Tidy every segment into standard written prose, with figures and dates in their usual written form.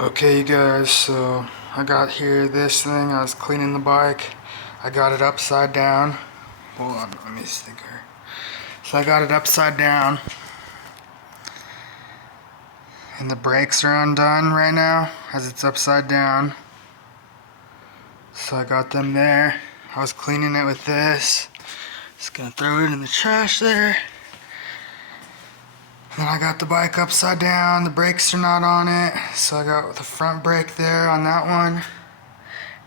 Okay, you guys, so I got here this thing. I was cleaning the bike. I got it upside down. Hold on, let me stick her. So I got it upside down. And the brakes are undone right now as it's upside down. So I got them there. I was cleaning it with this. Just gonna throw it in the trash there. Then I got the bike upside down, the brakes are not on it, so I got the front brake there on that one,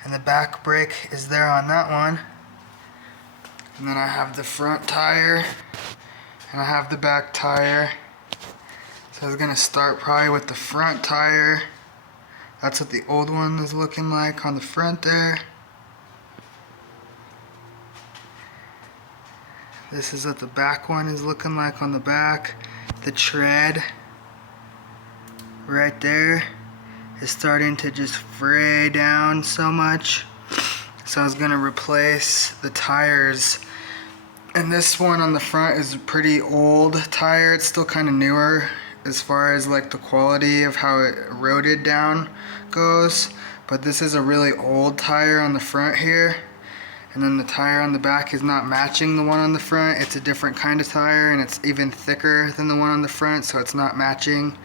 and the back brake is there on that one. And then I have the front tire, and I have the back tire. So I was gonna start probably with the front tire. That's what the old one is looking like on the front there. This is what the back one is looking like on the back. The tread right there is starting to just fray down so much. So I was gonna replace the tires. And this one on the front is a pretty old tire. It's still kind of newer as far as like the quality of how it eroded down goes. But this is a really old tire on the front here. And then the tire on the back is not matching the one on the front. It's a different kind of tire, and it's even thicker than the one on the front, so it's not matching.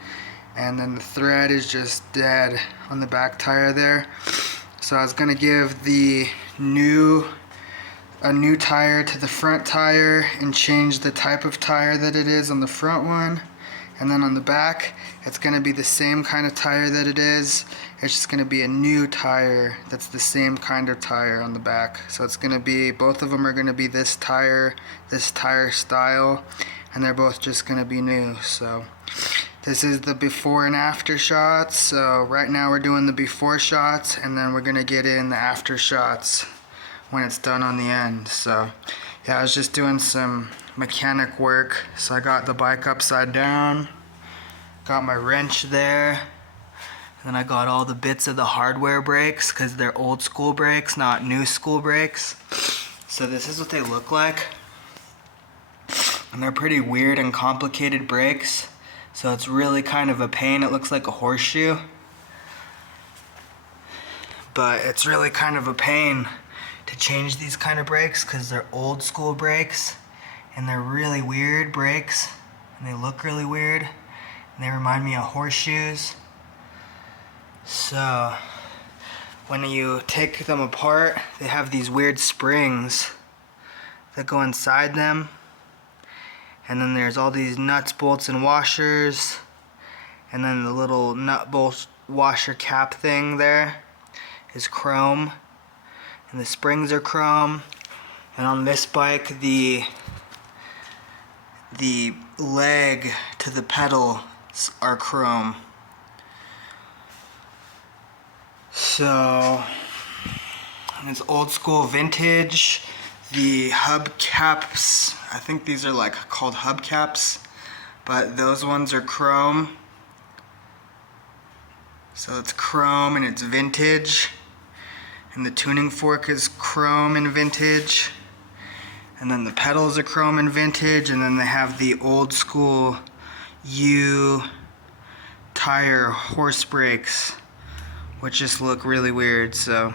And then the thread is just dead on the back tire there. So I was gonna give a new tire to the front tire and change the type of tire that it is on the front one. And then on the back, it's gonna be the same kind of tire that it is. It's just gonna be a new tire that's the same kind of tire on the back. So it's gonna be, both of them are gonna be this tire style, and they're both just gonna be new. So this is the before and after shots. So right now we're doing the before shots, and then we're gonna get in the after shots when it's done on the end. So yeah, I was just doing some mechanic work. So I got the bike upside down, got my wrench there, and then I got all the bits of the hardware brakes because they're old school brakes, not new school brakes. So this is what they look like, and they're pretty weird and complicated brakes, so it's really kind of a pain. It looks like a horseshoe, but it's really kind of a pain to change these kind of brakes because they're old school brakes, and they're really weird brakes, and they look really weird, and they remind me of horseshoes. So when you take them apart, they have these weird springs that go inside them, and then there's all these nuts, bolts, and washers, and then the little nut bolt washer cap thing there is chrome, and the springs are chrome. And on this bike, the leg to the pedals are chrome. So it's old school vintage. The hubcaps, I think these are like called hubcaps, but those ones are chrome. So it's chrome and it's vintage. And the tuning fork is chrome and vintage. And then the pedals are chrome and vintage. And then they have the old school U tire horse brakes, which just look really weird. So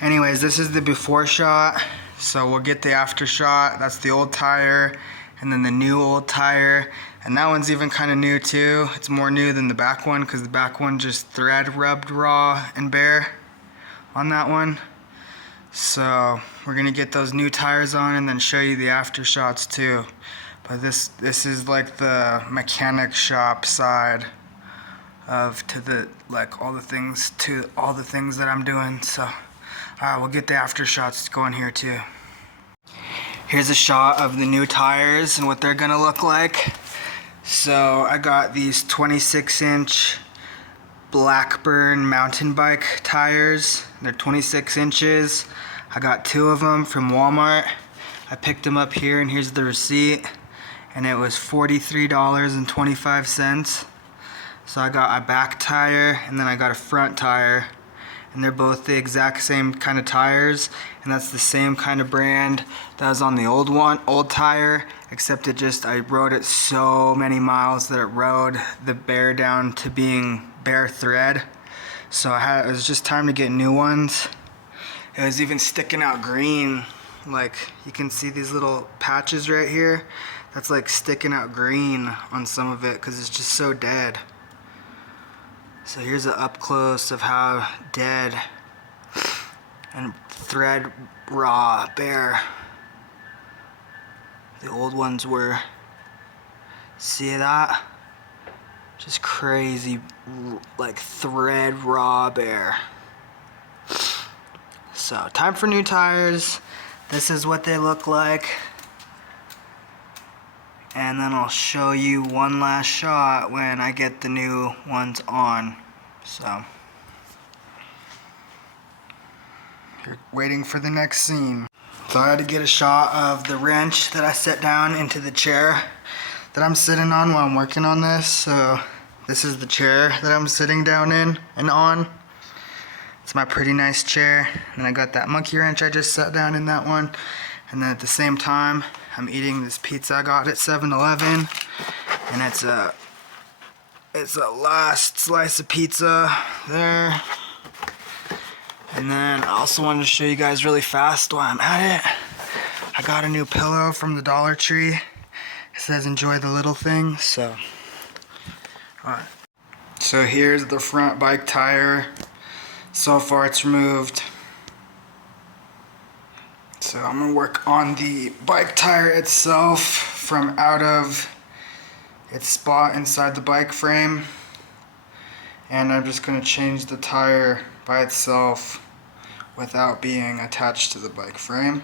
anyways, this is the before shot. So we'll get the after shot. That's the old tire, and then the new old tire. And that one's even kind of new too. It's more new than the back one because the back one just thread rubbed raw and bare on that one. So we're gonna get those new tires on and then show you the after shots too. But this is like the mechanic shop side of all the things that I'm doing. So we'll get the after shots going here too. Here's a shot of the new tires and what they're gonna look like. So I got these 26-inch Blackburn mountain bike tires. They're 26 inches. I got 2 of them from Walmart. I picked them up here, and here's the receipt, and it was $43.25. So I got a back tire, and then I got a front tire, and they're both the exact same kind of tires, and that's the same kind of brand that was on the old tire, except I rode it so many miles that it rode the bare down to being bare thread. So it was just time to get new ones. It was even sticking out green. Like, you can see these little patches right here. That's like sticking out green on some of it because it's just so dead. So here's an up close of how dead and thread raw bare the old ones were. See that? Just crazy, like thread raw bare. So time for new tires. This is what they look like. And then I'll show you one last shot when I get the new ones on. So you're waiting for the next scene. So I had to get a shot of the wrench that I set down into the chair that I'm sitting on while I'm working on this. So this is the chair that I'm sitting down in and on. It's my pretty nice chair. And I got that monkey wrench I just sat down in that one. And then at the same time, I'm eating this pizza I got at 7-Eleven. And it's a last slice of pizza there. And then I also wanted to show you guys really fast while I'm at it. I got a new pillow from the Dollar Tree. It says enjoy the little things. So, alright. So here's the front bike tire. So far it's removed. So I'm gonna work on the bike tire itself from out of its spot inside the bike frame. And I'm just gonna change the tire by itself without being attached to the bike frame.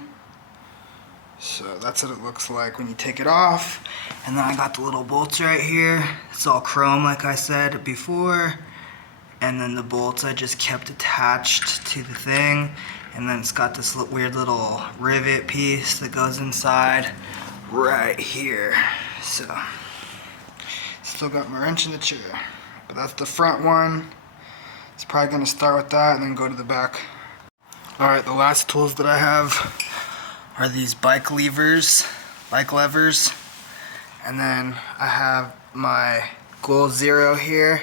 So that's what it looks like when you take it off. And then I got the little bolts right here. It's all chrome like I said before. And then the bolts I just kept attached to the thing. And then it's got this weird little rivet piece that goes inside right here. So, still got my wrench in the chair. But that's the front one. It's probably gonna start with that and then go to the back. Alright, the last tools that I have are these bike levers. And then I have my Goal Zero here,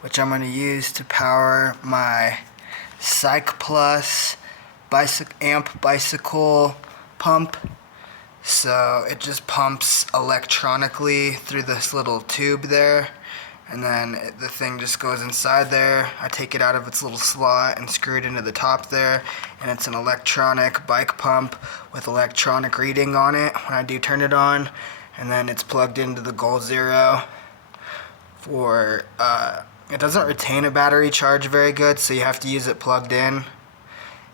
which I'm gonna use to power my Cyc Plus amp bicycle pump. So it just pumps electronically through this little tube there, and then the thing just goes inside there. I take it out of its little slot and screw it into the top there, and it's an electronic bike pump with electronic reading on it when I do turn it on. And then it's plugged into the Goal Zero for it doesn't retain a battery charge very good, so you have to use it plugged in.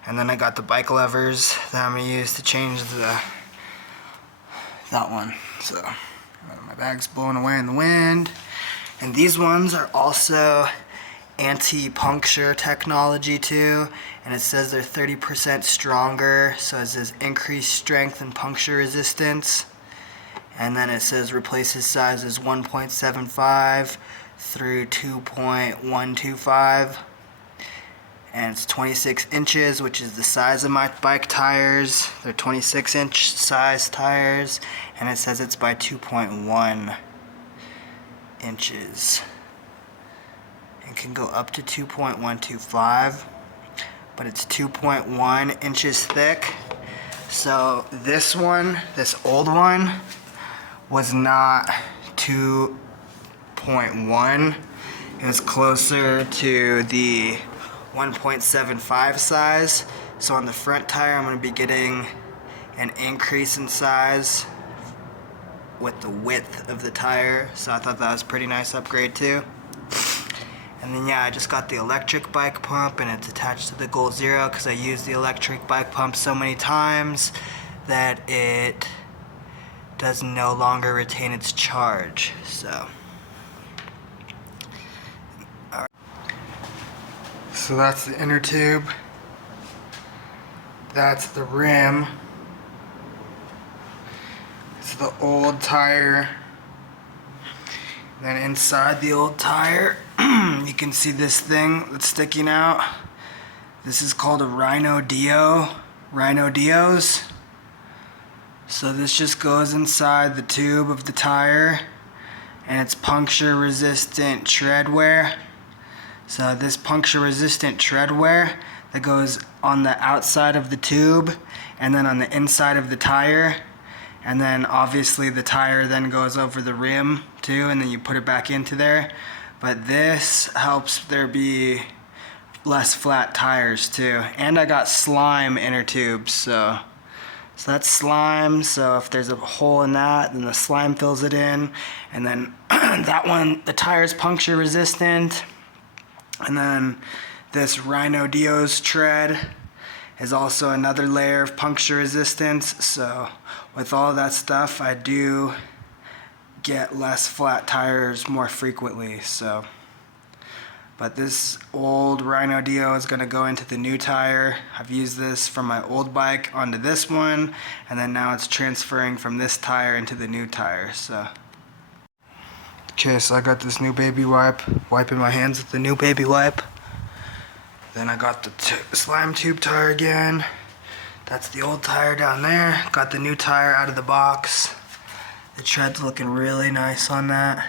And then I got the bike levers that I'm gonna use to change that one. So my bag's blowing away in the wind. And these ones are also anti-puncture technology too. And it says they're 30% stronger. So it says increased strength and puncture resistance. And then it says replaces sizes 1.75 through 2.125. And it's 26 inches, which is the size of my bike tires. They're 26-inch size tires, and it says it's by 2.1 inches. It can go up to 2.125, but it's 2.1 inches thick. So this old one, was not 2.1. It was closer to the 1.75 size. So on the front tire I'm going to be getting an increase in size with the width of the tire, so I thought that was a pretty nice upgrade too. And then yeah, I just got the electric bike pump, and it's attached to the Goal Zero because I used the electric bike pump so many times that it does no longer retain its charge. So that's the inner tube. That's the rim. It's the old tire. Then inside the old tire, you can see this thing that's sticking out. This is called a Rhino Dios. So this just goes inside the tube of the tire, and it's puncture resistant tread wear. So this puncture resistant tread wear that goes on the outside of the tube and then on the inside of the tire. And then obviously the tire then goes over the rim too, and then you put it back into there. But this helps there be less flat tires too. And I got slime inner tubes, so that's slime. So if there's a hole in that, then the slime fills it in. And then that one, the tire's puncture resistant. And then this Rhino Dios tread is also another layer of puncture resistance. So with all that stuff, I do get less flat tires more frequently. So, but this old Rhino Dio is gonna go into the new tire. I've used this from my old bike onto this one, and then now it's transferring from this tire into the new tire. So, okay, so I got this new baby wipe, wiping my hands with the new baby wipe. Then I got the slime tube tire again. That's the old tire down there. Got the new tire out of the box. The tread's looking really nice on that.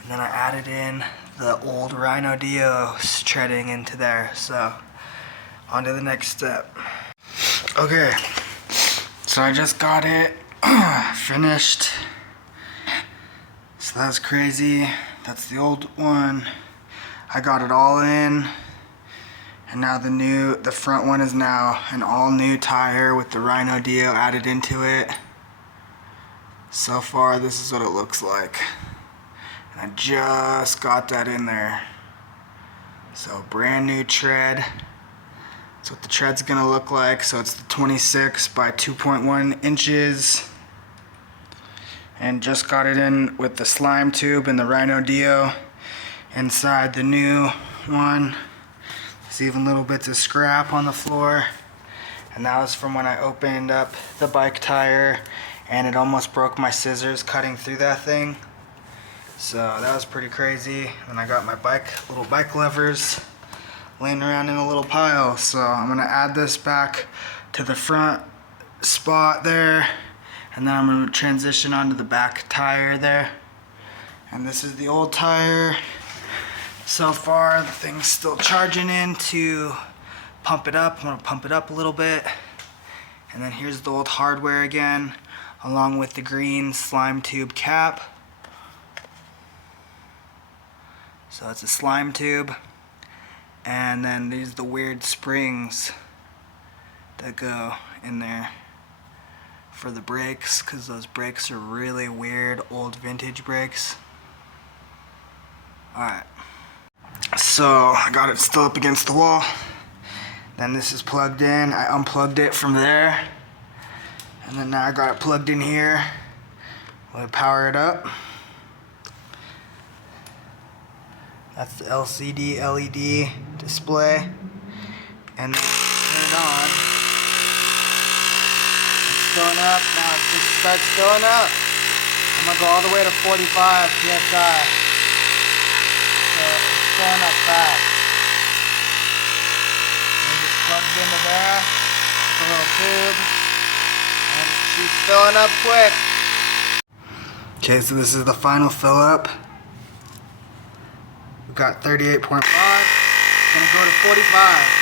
And then I added in the old Rhino Dios treading into there. So, on to the next step. Okay, so I just got it finished. So that's crazy. That's the old one. I got it all in. And now the front one is now an all new tire with the Rhino Dio added into it. So far, this is what it looks like. And I just got that in there. So brand new tread. That's what the tread's gonna look like. So it's the 26 by 2.1 inches. And just got it in with the slime tube and the Rhino Dio inside the new one. There's even little bits of scrap on the floor. And that was from when I opened up the bike tire and it almost broke my scissors cutting through that thing. So that was pretty crazy. And I got my little bike levers laying around in a little pile. So I'm gonna add this back to the front spot there. And then I'm gonna transition onto the back tire there. And this is the old tire. So far, the thing's still charging in to pump it up. I'm gonna pump it up a little bit. And then here's the old hardware again, along with the green slime tube cap. So it's a slime tube. And then these are the weird springs that go in there for the brakes, because those brakes are really weird, old vintage brakes. Alright. So I got it still up against the wall. Then this is plugged in. I unplugged it from there. And then now I got it plugged in here. We'll power it up. That's the LCD LED display. And then turn it on. It's going up. Now it just starts going up. I'm gonna go all the way to 45 PSI. So it's going up fast. And just plugged into there with a little tube. And she's filling up quick. Okay, so this is the final fill up. We've got 38.5. Gonna go to 45.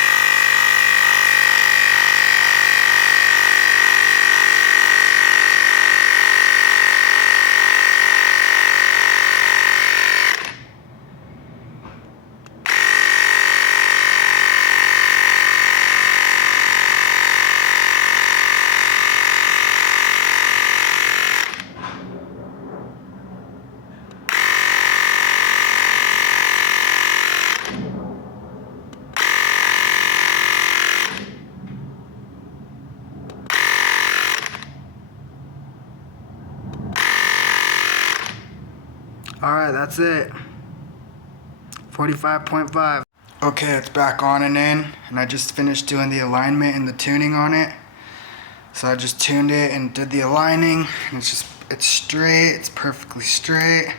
Alright, that's it. 45.5. Okay, it's back on and in, and I just finished doing the alignment and the tuning on it. So I just tuned it and did the aligning, and it's straight, it's perfectly straight.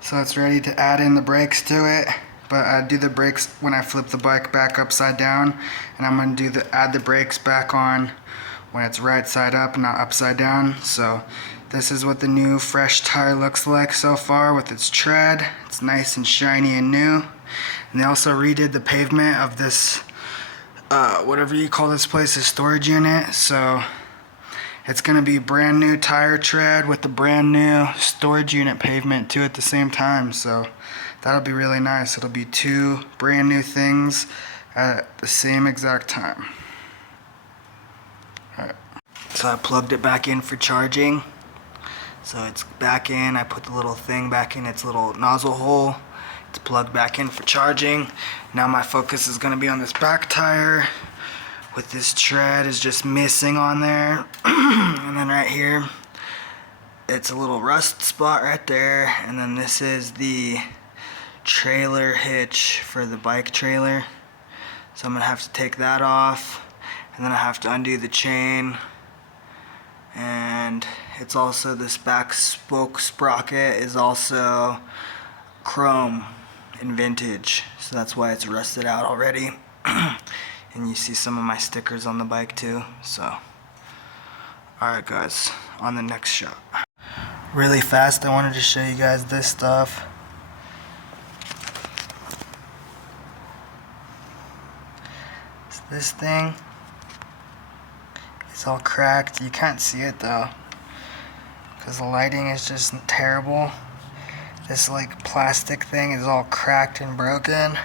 So it's ready to add in the brakes to it. But I do the brakes when I flip the bike back upside down, and I'm gonna add the brakes back on when it's right side up, not upside down. So This is what the new fresh tire looks like so far with its tread. It's nice and shiny and new. And they also redid the pavement of this, whatever you call this place, a storage unit. So it's gonna be brand new tire tread with the brand new storage unit pavement too at the same time. So that'll be really nice. It'll be two brand new things at the same exact time. Alright. So I plugged it back in for charging. So it's back in. I put the little thing back in its little nozzle hole. It's plugged back in for charging. Now my focus is gonna be on this back tire with this tread is just missing on there. And then right here, it's a little rust spot right there. And then this is the trailer hitch for the bike trailer. So I'm gonna have to take that off. And then I have to undo the chain. And it's also, this back spoke sprocket is also chrome and vintage, so that's why it's rusted out already. And you see some of my stickers on the bike too. So alright guys, on the next shot. Really fast, I wanted to show you guys this stuff. So this thing, it's all cracked. You can't see it though, because the lighting is just terrible. This like plastic thing is all cracked and broken.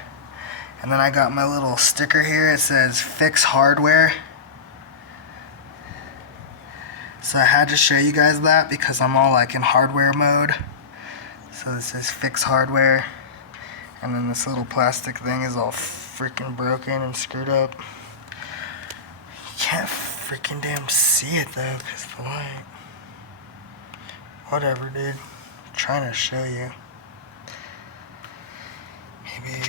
And then I got my little sticker here. It says Fix Hardware. So I had to show you guys that because I'm all like in hardware mode. So this is Fix Hardware. And then this little plastic thing is all freaking broken and screwed up. You can't freaking damn see it though because the light. Whatever, dude. I'm trying to show you. Maybe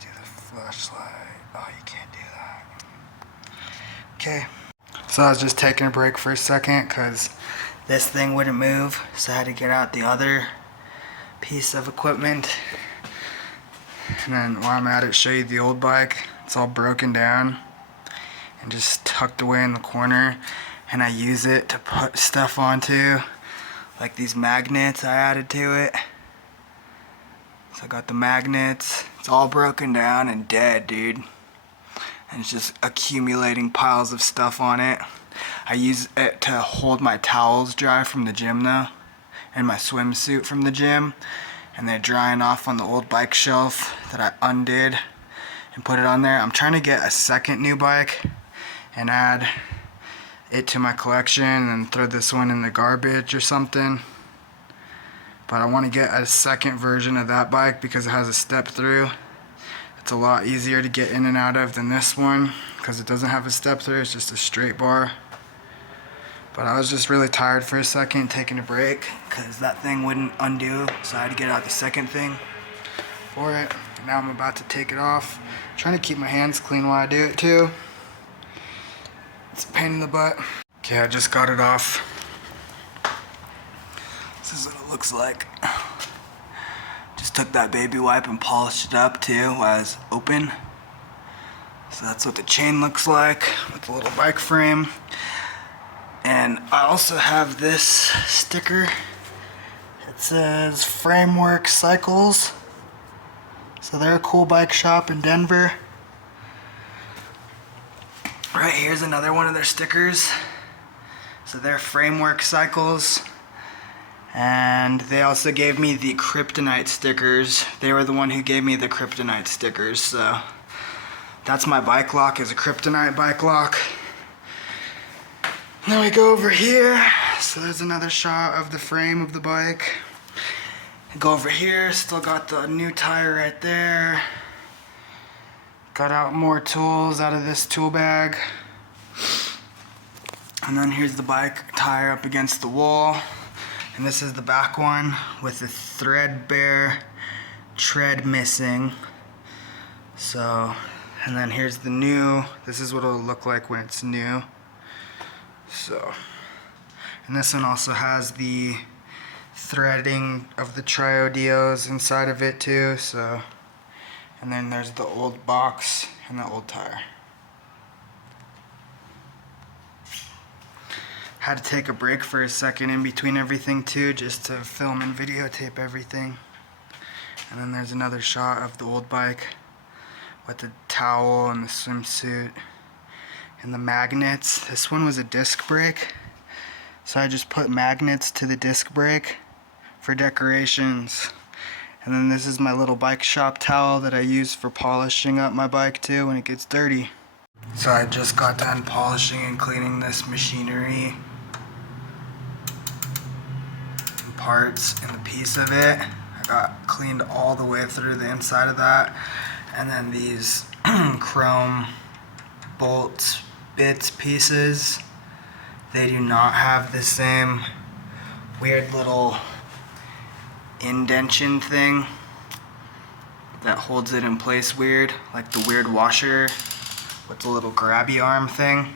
do the flashlight. Oh, you can't do that. Okay. So I was just taking a break for a second because this thing wouldn't move. So I had to get out the other piece of equipment. And then while I'm at it, show you the old bike. It's all broken down and just tucked away in the corner. And I use it to put stuff onto, like these magnets I added to it. So I got the magnets. It's all broken down and dead, dude. And it's just accumulating piles of stuff on it. I use it to hold my towels dry from the gym though, and my swimsuit from the gym. And they're drying off on the old bike shelf that I undid and put it on there. I'm trying to get a second new bike and add it to my collection and throw this one in the garbage or something. But I want to get a second version of that bike because it has a step through. It's a lot easier to get in and out of than this one because it doesn't have a step through, it's just a straight bar. But I was just really tired for a second, taking a break because that thing wouldn't undo, so I had to get out the second thing for it. And now I'm about to take it off. I'm trying to keep my hands clean while I do it too. It's a pain in the butt. Okay, I just got it off. This is what it looks like. Just took that baby wipe and polished it up too while it's open. So that's what the chain looks like with the little bike frame. And I also have this sticker. It says Framework Cycles. So they're a cool bike shop in Denver. Right here's another one of their stickers. So they're Framework Cycles. And they also gave me the Kryptonite stickers. They were the one who gave me the Kryptonite stickers. So that's my bike lock, is a Kryptonite bike lock. And then we go over here. So there's another shot of the frame of the bike. Go over here, still got the new tire right there. Got out more tools out of this tool bag. And then here's the bike tire up against the wall. And this is the back one with the threadbare tread missing. So, and then here's the new, this is what it'll look like when it's new. So, and this one also has the threading of the Triodeos inside of it too, so. And then there's the old box and the old tire. Had to take a break for a second in between everything too, just to film and videotape everything. And then there's another shot of the old bike with the towel and the swimsuit and the magnets. This one was a disc brake, so I just put magnets to the disc brake for decorations. And then this is my little bike shop towel that I use for polishing up my bike too when it gets dirty. So I just got done polishing and cleaning this machinery, parts and the piece of it. I got cleaned all the way through the inside of that. And then these chrome bolts, bits, pieces, they do not have the same weird little indention thing that holds it in place weird, like the weird washer with the little grabby arm thing.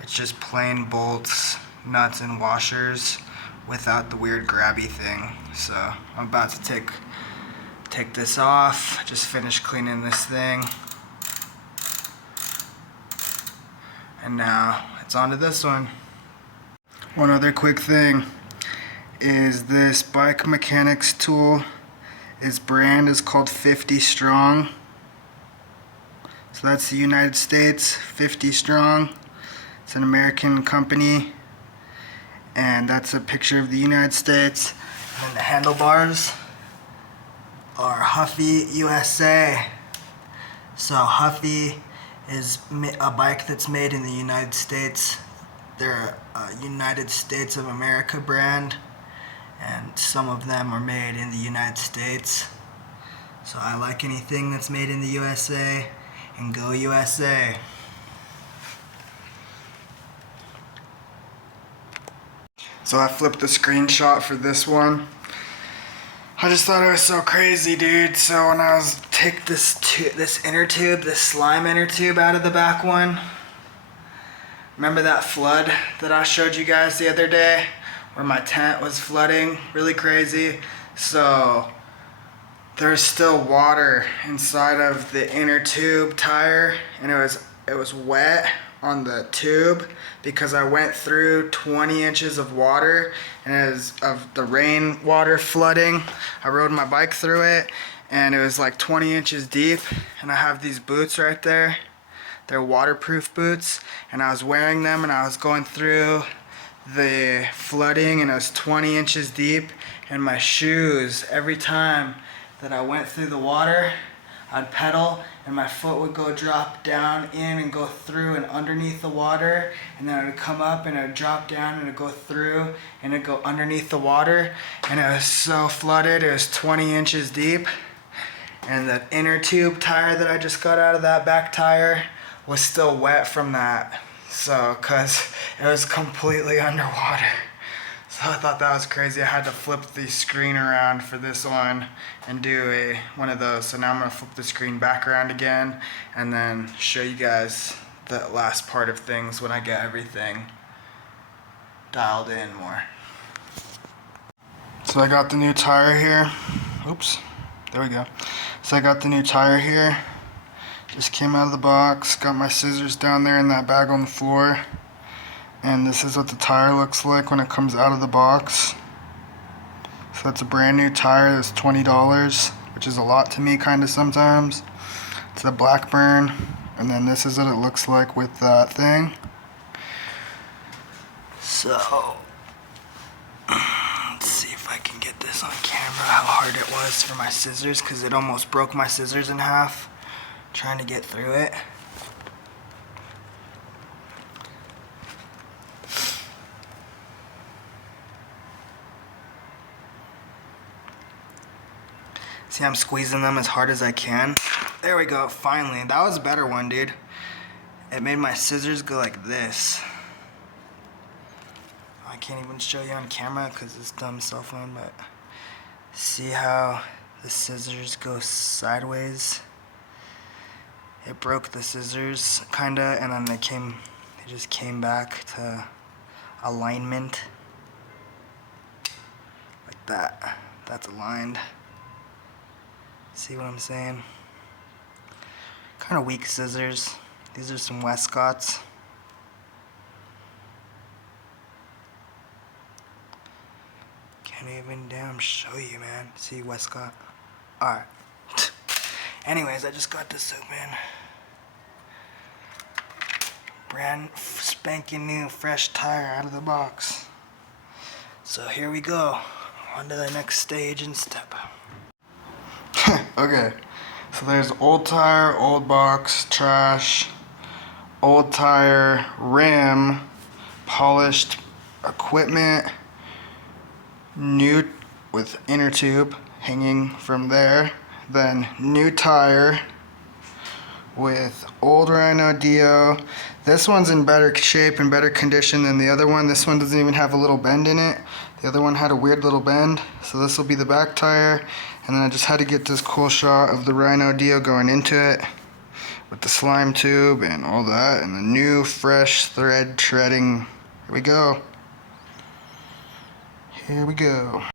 It's just plain bolts, nuts, and washers without the weird grabby thing. So I'm about to take this off. Just finished cleaning this thing. And now it's on to this one. One other quick thing is this bike mechanics tool. Its brand is called 50 Strong. So that's the United States, 50 Strong. It's an American company. And that's a picture of the United States. And then the handlebars are Huffy USA. So Huffy is a bike that's made in the United States. They're a United States of America brand, and some of them are made in the United States. So I like anything that's made in the USA, and go USA. So I flipped the screenshot for this one. I just thought it was so crazy, dude. So when I was take this inner tube, this slime inner tube out of the back one, remember that flood that I showed you guys the other day where my tent was flooding really crazy? So there's still water inside of the inner tube tire, and it was wet on the tube because I went through 20 inches of water, and as of the rain water flooding, I rode my bike through it, and it was like 20 inches deep. And I have these boots right there. They're waterproof boots, and I was wearing them, and I was going through the flooding, and it was 20 inches deep, and my shoes, every time that I went through the water, I'd pedal and my foot would go drop down in and go through and underneath the water, and then it would come up and it would drop down and it would go through and it would go underneath the water, and it was so flooded. It was 20 inches deep, and the inner tube tire that I just got out of that back tire was still wet from that. So, cause it was completely underwater. So I thought that was crazy. I had to flip the screen around for this one and do one of those. So now I'm gonna flip the screen back around again and then show you guys the last part of things when I get everything dialed in more. So I got the new tire here. Oops, there we go. So I got the new tire here. Just came out of the box, got my scissors down there in that bag on the floor. And this is what the tire looks like when it comes out of the box. So that's a brand new tire. That's $20, which is a lot to me kind of sometimes. It's a Blackburn. And then this is what it looks like with that thing. So, let's see if I can get this on camera, how hard it was for my scissors, because it almost broke my scissors in half trying to get through it. See, I'm squeezing them as hard as I can. There we go, finally. That was a better one, dude. It made my scissors go like this. I can't even show you on camera because it's dumb cell phone, but see how the scissors go sideways? It broke the scissors, kinda, and then they just came back to alignment. Like that. That's aligned. See what I'm saying? Kind of weak scissors. These are some Westcotts. Can't even damn show you, man. See, Westcott? Alright. Anyways, I just got this open. Brand spanking new fresh tire out of the box. So here we go. On to the next stage and step. Okay. So there's old tire, old box, trash, old tire, rim, polished equipment, new with inner tube hanging from there, then new tire with old Rhino Dio. This one's in better shape and better condition than the other one. This one doesn't even have a little bend in it. The other one had a weird little bend, so this will be the back tire. And then I just had to get this cool shot of the Rhino Dio going into it with the slime tube and all that, and the new fresh thread treading. Here we go. Here we go.